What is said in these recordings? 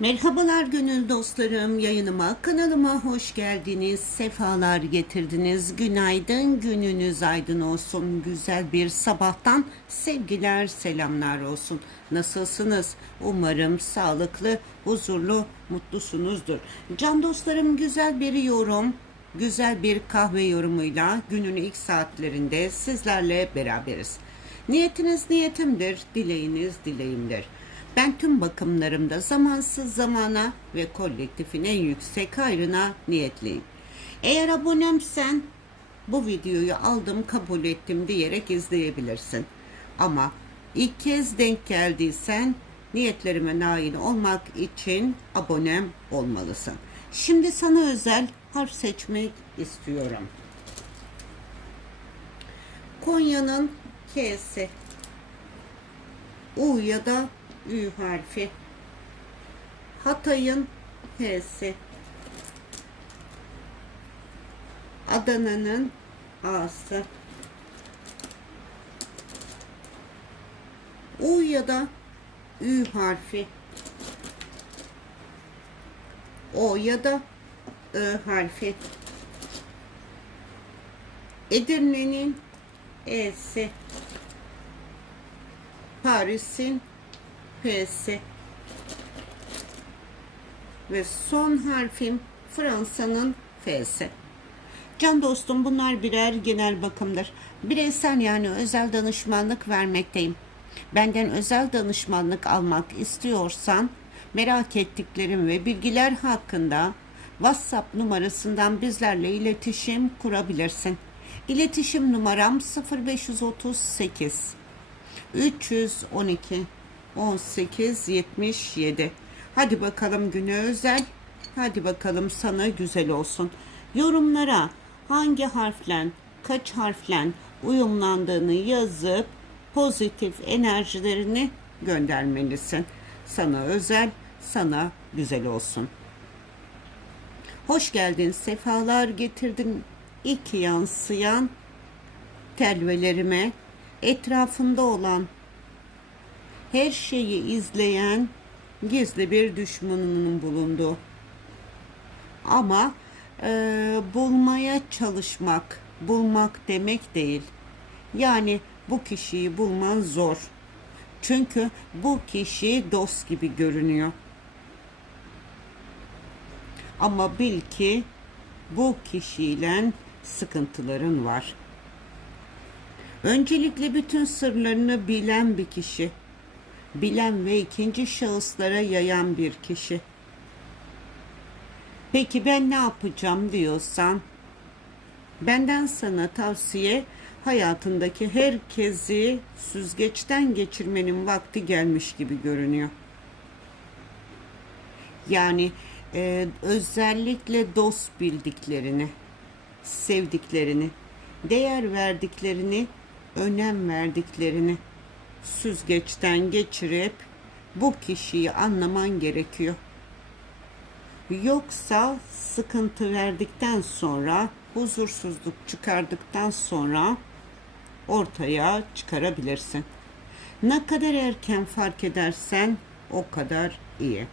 Merhabalar gönül dostlarım, yayınıma, kanalıma hoş geldiniz, sefalar getirdiniz. Günaydın, gününüz aydın olsun. Güzel bir sabahtan sevgiler, selamlar olsun. Nasılsınız? Umarım sağlıklı, huzurlu, mutlusunuzdur. Can dostlarım güzel bir yorum, güzel bir kahve yorumuyla günün ilk saatlerinde sizlerle beraberiz. Niyetiniz niyetimdir, dileğiniz dileğimdir. Ben tüm bakımlarımda zamansız zamana ve kolektifin en yüksek hayrına niyetliyim. Eğer abonemsen bu videoyu aldım kabul ettim diyerek izleyebilirsin. Ama ilk kez denk geldiysen niyetlerime nail olmak için abonem olmalısın. Şimdi sana özel harf seçmek istiyorum. Konya'nın K'si. U ya da Ü harfi. Hatay'ın H'si. Adana'nın A'sı. U ya da Ü harfi. O ya da Ö harfi. Edirne'nin E'si. Paris'in P'si. Ve son harfim Fransa'nın F'si. Can dostum bunlar birer genel bakımdır. Bireysel yani özel danışmanlık vermekteyim. Benden özel danışmanlık almak istiyorsan merak ettiklerim ve bilgiler hakkında WhatsApp numarasından bizlerle iletişim kurabilirsin. İletişim numaram 0538 312 1877. Hadi bakalım güne özel. Hadi bakalım sana güzel olsun. Yorumlara hangi harflen, kaç harflen uyumlandığını yazıp pozitif enerjilerini göndermelisin. Sana özel, sana güzel olsun. Hoş geldin, sefalar getirdin. İki yansıyan telvelerime, etrafımda olan her şeyi izleyen gizli bir düşmanının bulundu. Ama e, bulmaya çalışmak, bulmak demek değil. Yani bu kişiyi bulman zor. Çünkü bu kişi dost gibi görünüyor. Ama bil ki bu kişiyle sıkıntıların var. Öncelikle bütün sırlarını bilen bir kişi bilen ve ikinci şahıslara yayan bir kişi. Peki ben ne yapacağım diyorsan benden sana tavsiye hayatındaki herkesi süzgeçten geçirmenin vakti gelmiş gibi görünüyor. Yani e, özellikle dost bildiklerini, sevdiklerini, değer verdiklerini, önem verdiklerini süzgeçten geçirip bu kişiyi anlaman gerekiyor. Yoksa sıkıntı verdikten sonra, huzursuzluk çıkardıktan sonra ortaya çıkarabilirsin. Ne kadar erken fark edersen o kadar iyi.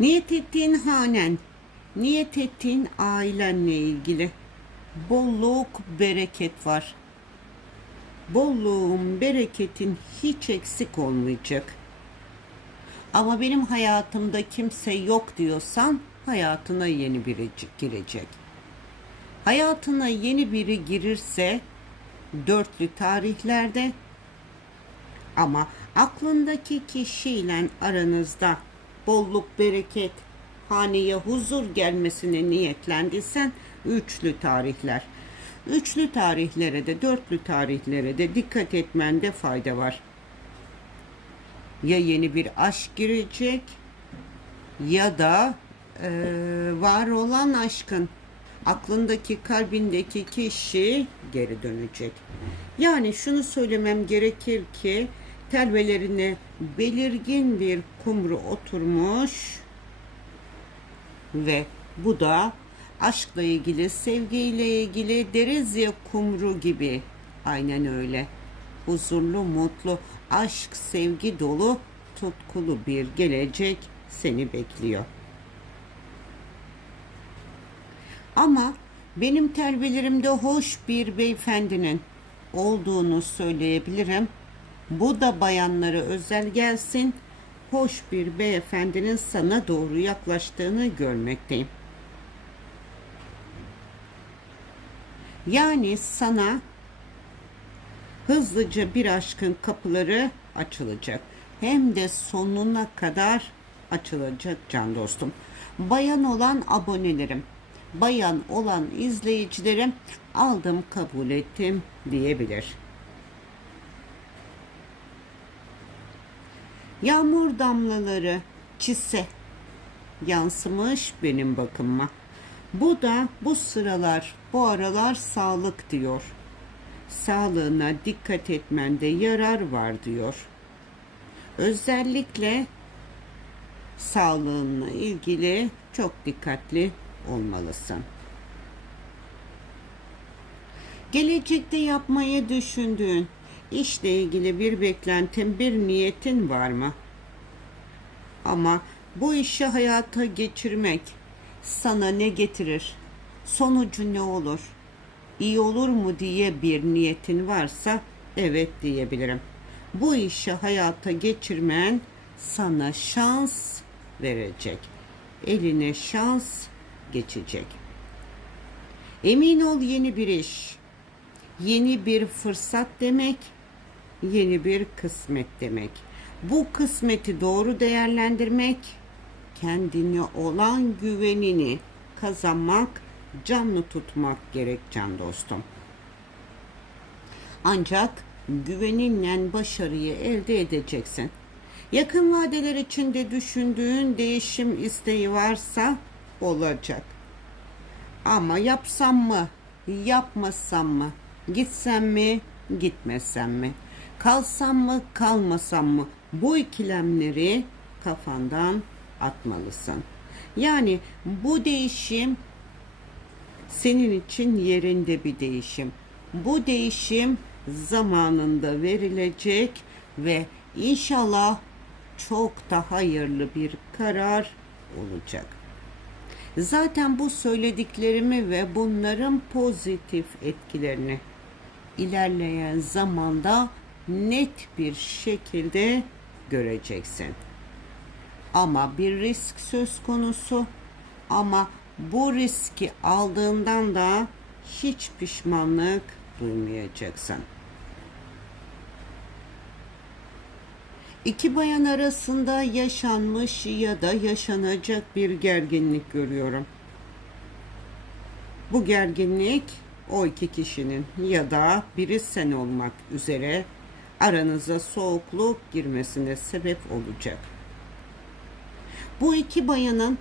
Niyet ettiğin hanen, niyet ettiğin ailenle ilgili bolluk, bereket var. Bolluğun, bereketin hiç eksik olmayacak. Ama benim hayatımda kimse yok diyorsan hayatına yeni biri girecek. Hayatına yeni biri girirse dörtlü tarihlerde ama aklındaki kişiyle aranızda bolluk, bereket, haneye huzur gelmesine niyetlendiysen üçlü tarihler. Üçlü tarihlere de dörtlü tarihlere de dikkat etmende fayda var. Ya yeni bir aşk girecek ya da e, var olan aşkın aklındaki kalbindeki kişi geri dönecek. Yani şunu söylemem gerekir ki telvelerine belirgin bir kumru oturmuş ve bu da aşkla ilgili, sevgiyle ilgili deriz ya kumru gibi. Aynen öyle. huzurlu, mutlu, aşk, sevgi dolu, tutkulu bir gelecek seni bekliyor. Ama benim terbiyelerimde hoş bir beyefendinin olduğunu söyleyebilirim. Bu da bayanlara özel gelsin. Hoş bir beyefendinin sana doğru yaklaştığını görmekteyim. Yani sana hızlıca bir aşkın kapıları açılacak. Hem de sonuna kadar açılacak can dostum. Bayan olan abonelerim, bayan olan izleyicilerim aldım kabul ettim diyebilir. Yağmur damlaları çise yansımış benim bakıma. Bu da bu sıralar, bu aralar sağlık diyor. Sağlığına dikkat etmende yarar var diyor. Özellikle sağlığınla ilgili çok dikkatli olmalısın. Gelecekte yapmayı düşündüğün işle ilgili bir beklentin, bir niyetin var mı? Ama bu işi hayata geçirmek sana ne getirir? Sonucu ne olur? İyi olur mu diye bir niyetin varsa evet diyebilirim. Bu işi hayata geçirmen sana şans verecek. Eline şans geçecek. Emin ol yeni bir iş, yeni bir fırsat demek, yeni bir kısmet demek. Bu kısmeti doğru değerlendirmek, kendine olan güvenini kazanmak, canlı tutmak gerek can dostum. Ancak güveninle başarıyı elde edeceksin. Yakın vadeler içinde düşündüğün değişim isteği varsa olacak. Ama yapsam mı, yapmasam mı, gitsem mi, gitmesem mi, kalsam mı, kalmasam mı bu ikilemleri kafandan atmalısın. Yani bu değişim senin için yerinde bir değişim. Bu değişim zamanında verilecek ve inşallah çok da hayırlı bir karar olacak. Zaten bu söylediklerimi ve bunların pozitif etkilerini ilerleyen zamanda net bir şekilde göreceksin. Ama bir risk söz konusu ama bu riski aldığından da hiç pişmanlık duymayacaksın. İki bayan arasında yaşanmış ya da yaşanacak bir gerginlik görüyorum. Bu gerginlik o iki kişinin ya da biri sen olmak üzere aranıza soğukluk girmesine sebep olacak. Bu iki bayanın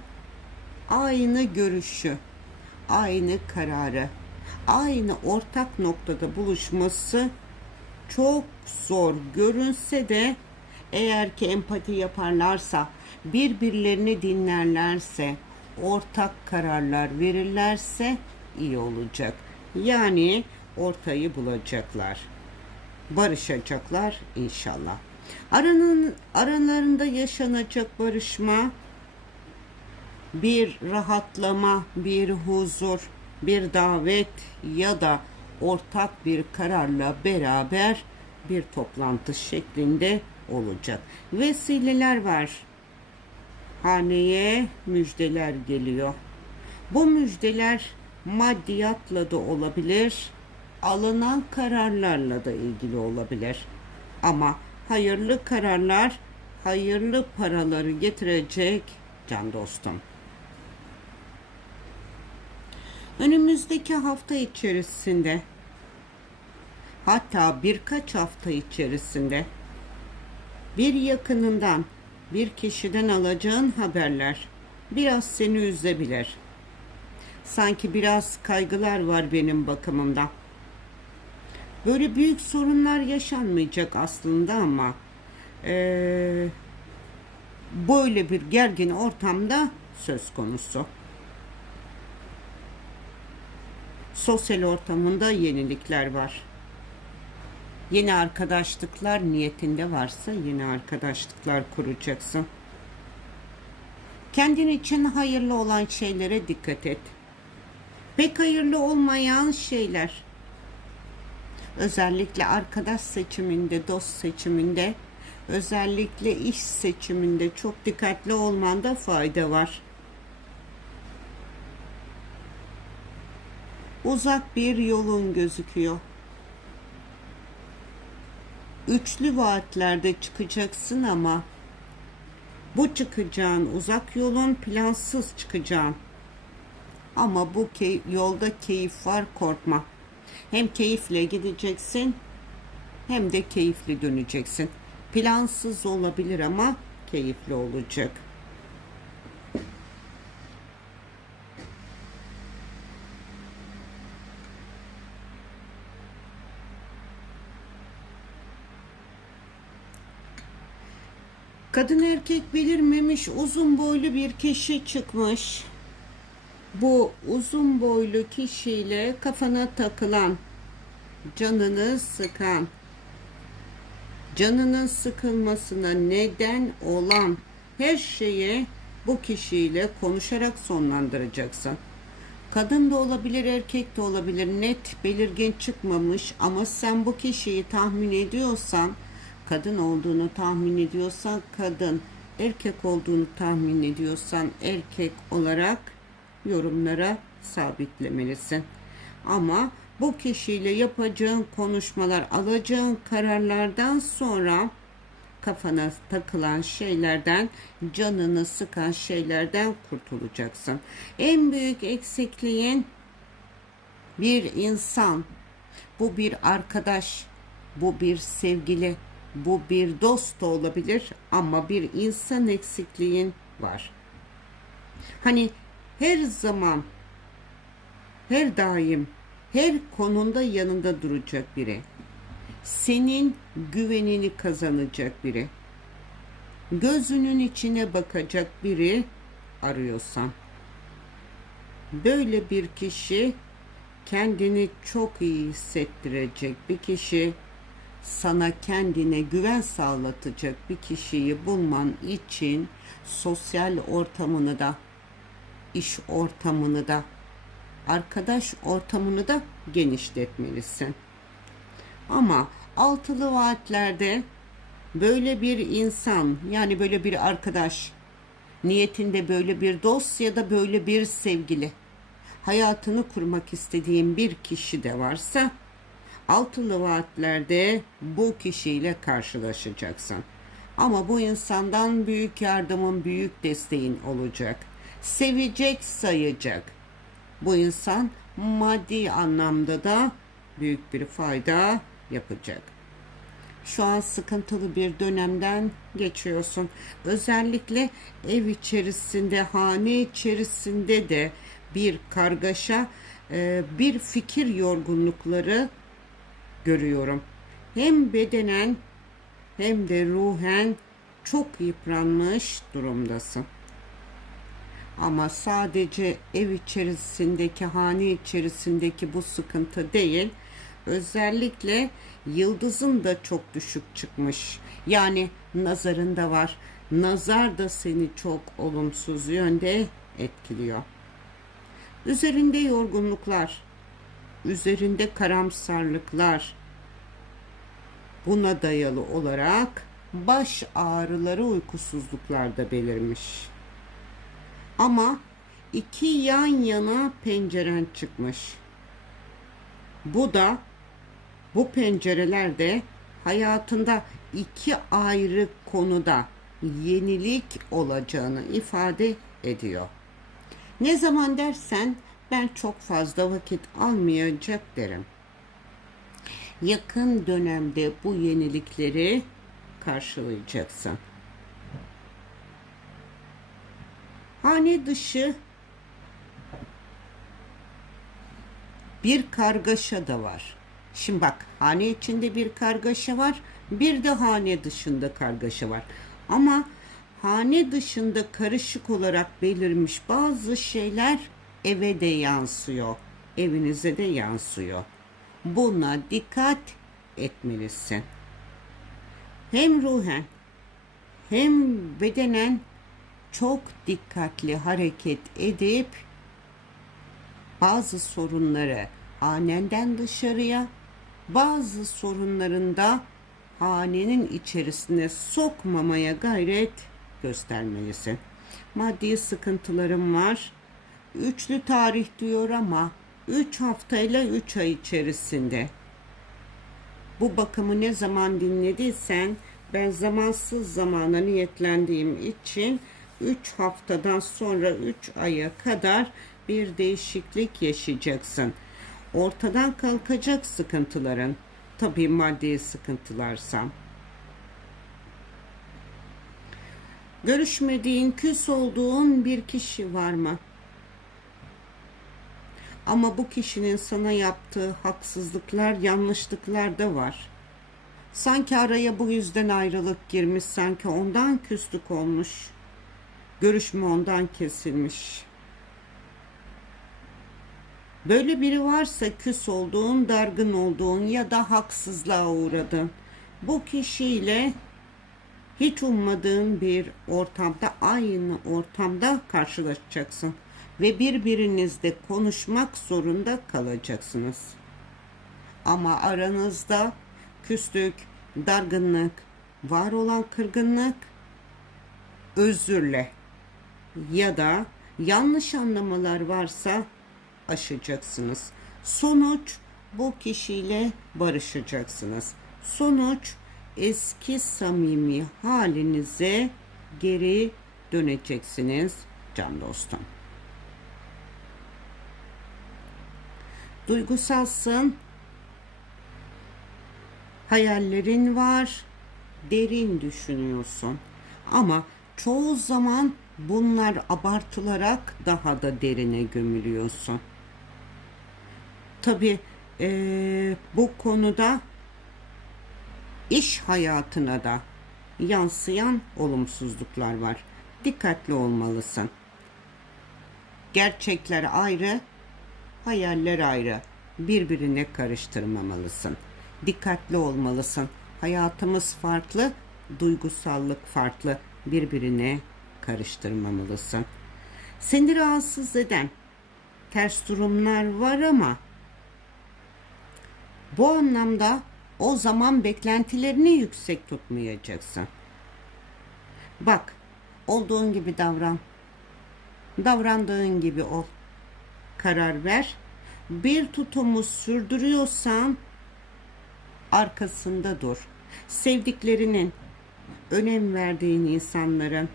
aynı görüşü, aynı kararı, aynı ortak noktada buluşması çok zor görünse de eğer ki empati yaparlarsa, birbirlerini dinlerlerse, ortak kararlar verirlerse iyi olacak. Yani ortayı bulacaklar. Barışacaklar inşallah. Aranın aralarında yaşanacak barışma bir rahatlama, bir huzur, bir davet ya da ortak bir kararla beraber bir toplantı şeklinde olacak. Vesileler var. Haneye müjdeler geliyor. Bu müjdeler maddiyatla da olabilir, alınan kararlarla da ilgili olabilir. Ama hayırlı kararlar hayırlı paraları getirecek can dostum. Önümüzdeki hafta içerisinde hatta birkaç hafta içerisinde bir yakınından bir kişiden alacağın haberler biraz seni üzebilir. Sanki biraz kaygılar var benim bakımımda. Böyle büyük sorunlar yaşanmayacak aslında ama ee, böyle bir gergin ortamda söz konusu. Sosyal ortamında yenilikler var. Yeni arkadaşlıklar niyetinde varsa yeni arkadaşlıklar kuracaksın. Kendin için hayırlı olan şeylere dikkat et. Pek hayırlı olmayan şeyler. Özellikle arkadaş seçiminde, dost seçiminde, özellikle iş seçiminde çok dikkatli olmanda fayda var. Uzak bir yolun gözüküyor. Üçlü vaatlerde çıkacaksın ama bu çıkacağın uzak yolun plansız çıkacağın. Ama bu key- yolda keyif var korkma. Hem keyifle gideceksin hem de keyifli döneceksin. Plansız olabilir ama keyifli olacak. Kadın erkek belirmemiş uzun boylu bir kişi çıkmış. Bu uzun boylu kişiyle kafana takılan, canını sıkan, canının sıkılmasına neden olan her şeyi bu kişiyle konuşarak sonlandıracaksın. Kadın da olabilir, erkek de olabilir. Net, belirgin çıkmamış ama sen bu kişiyi tahmin ediyorsan, kadın olduğunu tahmin ediyorsan kadın, erkek olduğunu tahmin ediyorsan erkek olarak yorumlara sabitlemelisin. Ama bu kişiyle yapacağın konuşmalar, alacağın kararlardan sonra kafana takılan şeylerden, canını sıkan şeylerden kurtulacaksın. En büyük eksikliğin bir insan, bu bir arkadaş, bu bir sevgili, bu bir dost da olabilir ama bir insan eksikliğin var. Hani her zaman, her daim, her konunda yanında duracak biri. Senin güvenini kazanacak biri. Gözünün içine bakacak biri arıyorsan. Böyle bir kişi kendini çok iyi hissettirecek bir kişi sana kendine güven sağlatacak bir kişiyi bulman için sosyal ortamını da iş ortamını da arkadaş ortamını da genişletmelisin. Ama altılı vaatlerde böyle bir insan yani böyle bir arkadaş niyetinde böyle bir dost ya da böyle bir sevgili hayatını kurmak istediğin bir kişi de varsa altılı vaatlerde bu kişiyle karşılaşacaksın. Ama bu insandan büyük yardımın, büyük desteğin olacak. Sevecek, sayacak. Bu insan maddi anlamda da büyük bir fayda yapacak. Şu an sıkıntılı bir dönemden geçiyorsun. Özellikle ev içerisinde, hane içerisinde de bir kargaşa, e, bir fikir yorgunlukları görüyorum. Hem bedenen hem de ruhen çok yıpranmış durumdasın. Ama sadece ev içerisindeki, hane içerisindeki bu sıkıntı değil. Özellikle yıldızın da çok düşük çıkmış. Yani nazarın da var. Nazar da seni çok olumsuz yönde etkiliyor. Üzerinde yorgunluklar, üzerinde karamsarlıklar, buna dayalı olarak baş ağrıları, uykusuzluklar da belirmiş. Ama iki yan yana penceren çıkmış. Bu da bu pencerelerde hayatında iki ayrı konuda yenilik olacağını ifade ediyor. Ne zaman dersen ben çok fazla vakit almayacak derim. Yakın dönemde bu yenilikleri karşılayacaksın. Hane dışı bir kargaşa da var. Şimdi bak hane içinde bir kargaşa var. Bir de hane dışında kargaşa var. Ama hane dışında karışık olarak belirmiş bazı şeyler eve de yansıyor. Evinize de yansıyor. Buna dikkat etmelisin. Hem ruhen hem bedenen çok dikkatli hareket edip bazı sorunları hanenden dışarıya, bazı sorunlarında hanenin içerisine sokmamaya gayret göstermelisin. Maddi sıkıntılarım var. Üçlü tarih diyor ama 3 haftayla 3 ay içerisinde. Bu bakımı ne zaman dinlediysen ben zamansız zamana niyetlendiğim için 3 haftadan sonra 3 aya kadar bir değişiklik yaşayacaksın. Ortadan kalkacak sıkıntıların. Tabii maddi sıkıntılarsa. Görüşmediğin, küs olduğun bir kişi var mı? Ama bu kişinin sana yaptığı haksızlıklar, yanlışlıklar da var. Sanki araya bu yüzden ayrılık girmiş, sanki ondan küslük olmuş. Görüşme ondan kesilmiş. Böyle biri varsa küs olduğun, dargın olduğun ya da haksızlığa uğradın. Bu kişiyle hiç ummadığın bir ortamda, aynı ortamda karşılaşacaksın ve birbirinizle konuşmak zorunda kalacaksınız. Ama aranızda küslük, dargınlık, var olan kırgınlık özürle ya da yanlış anlamalar varsa aşacaksınız. Sonuç bu kişiyle barışacaksınız. Sonuç eski samimi halinize geri döneceksiniz can dostum. Duygusalsın. Hayallerin var. Derin düşünüyorsun. Ama çoğu zaman bunlar abartılarak daha da derine gömülüyorsun. Tabi eee, bu konuda iş hayatına da yansıyan olumsuzluklar var. Dikkatli olmalısın. Gerçekler ayrı, hayaller ayrı. Birbirine karıştırmamalısın. Dikkatli olmalısın. Hayatımız farklı, duygusallık farklı. Birbirine karıştırmamalısın. Seni rahatsız eden ters durumlar var ama bu anlamda o zaman beklentilerini yüksek tutmayacaksın. Bak, olduğun gibi davran. Davrandığın gibi ol. Karar ver. Bir tutumu sürdürüyorsan arkasında dur. Sevdiklerinin, önem verdiğin insanların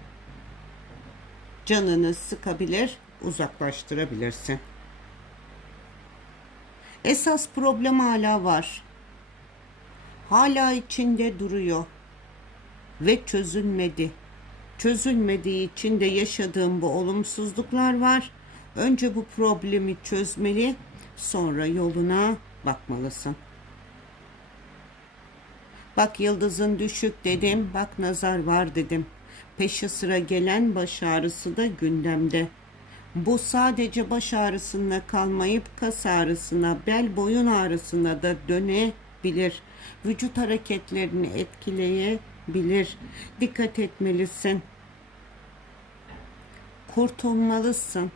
canını sıkabilir, uzaklaştırabilirsin. Esas problem hala var. Hala içinde duruyor ve çözülmedi. Çözülmediği için de yaşadığım bu olumsuzluklar var. Önce bu problemi çözmeli, sonra yoluna bakmalısın. Bak yıldızın düşük dedim, bak nazar var dedim. Peşi sıra gelen baş ağrısı da gündemde. Bu sadece baş ağrısına kalmayıp kas ağrısına, bel boyun ağrısına da dönebilir. Vücut hareketlerini etkileyebilir. Dikkat etmelisin. Kurtulmalısın.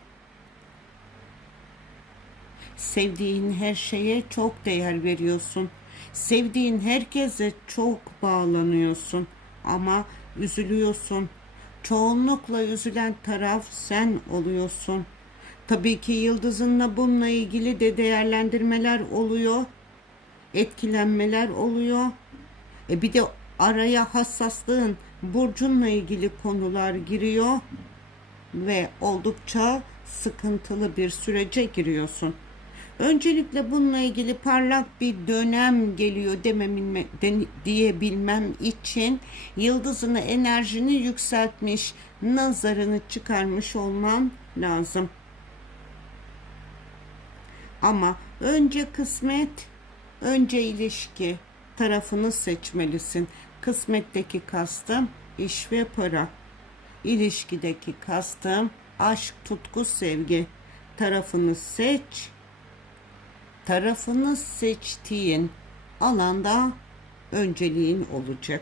Sevdiğin her şeye çok değer veriyorsun. Sevdiğin herkese çok bağlanıyorsun ama üzülüyorsun. Çoğunlukla üzülen taraf sen oluyorsun. Tabii ki yıldızınla bununla ilgili de değerlendirmeler oluyor. Etkilenmeler oluyor. E bir de araya hassaslığın burcunla ilgili konular giriyor ve oldukça sıkıntılı bir sürece giriyorsun. Öncelikle bununla ilgili parlak bir dönem geliyor dememin diyebilmem için yıldızını enerjini yükseltmiş, nazarını çıkarmış olman lazım. Ama önce kısmet, önce ilişki tarafını seçmelisin. Kısmetteki kastım iş ve para. İlişkideki kastım aşk, tutku, sevgi tarafını seç tarafını seçtiğin alanda önceliğin olacak.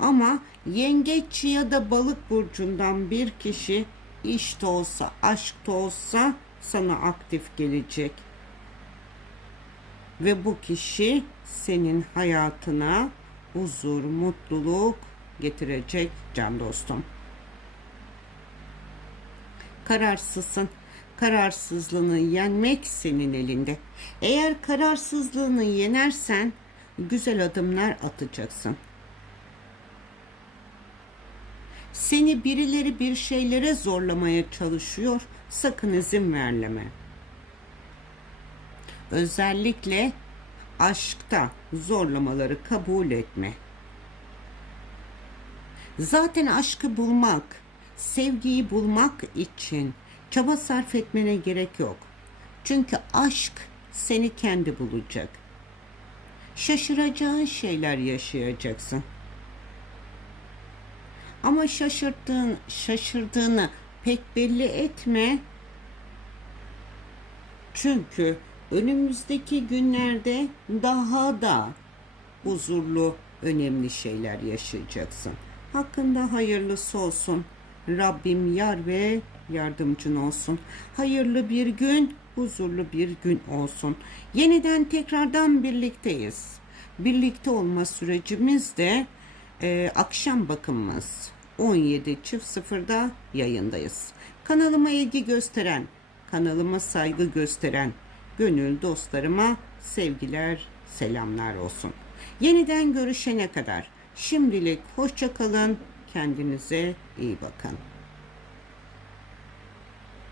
Ama yengeç ya da balık burcundan bir kişi iş de olsa, aşk da olsa sana aktif gelecek. Ve bu kişi senin hayatına huzur, mutluluk getirecek can dostum. Kararsızsın. Kararsızlığını yenmek senin elinde. Eğer kararsızlığını yenersen güzel adımlar atacaksın. Seni birileri bir şeylere zorlamaya çalışıyor. Sakın izin verleme. Özellikle aşkta zorlamaları kabul etme. Zaten aşkı bulmak, sevgiyi bulmak için çaba sarf etmene gerek yok. Çünkü aşk seni kendi bulacak. Şaşıracağın şeyler yaşayacaksın. Ama şaşırdığın, şaşırdığını pek belli etme. Çünkü önümüzdeki günlerde daha da huzurlu, önemli şeyler yaşayacaksın. Hakkında hayırlısı olsun. Rabbim yar ve yardımcın olsun. Hayırlı bir gün, huzurlu bir gün olsun. Yeniden tekrardan birlikteyiz. Birlikte olma sürecimiz de e, akşam bakımımız 17 çift sıfırda yayındayız. Kanalıma ilgi gösteren, kanalıma saygı gösteren gönül dostlarıma sevgiler, selamlar olsun. Yeniden görüşene kadar şimdilik hoşça kalın, kendinize iyi bakın.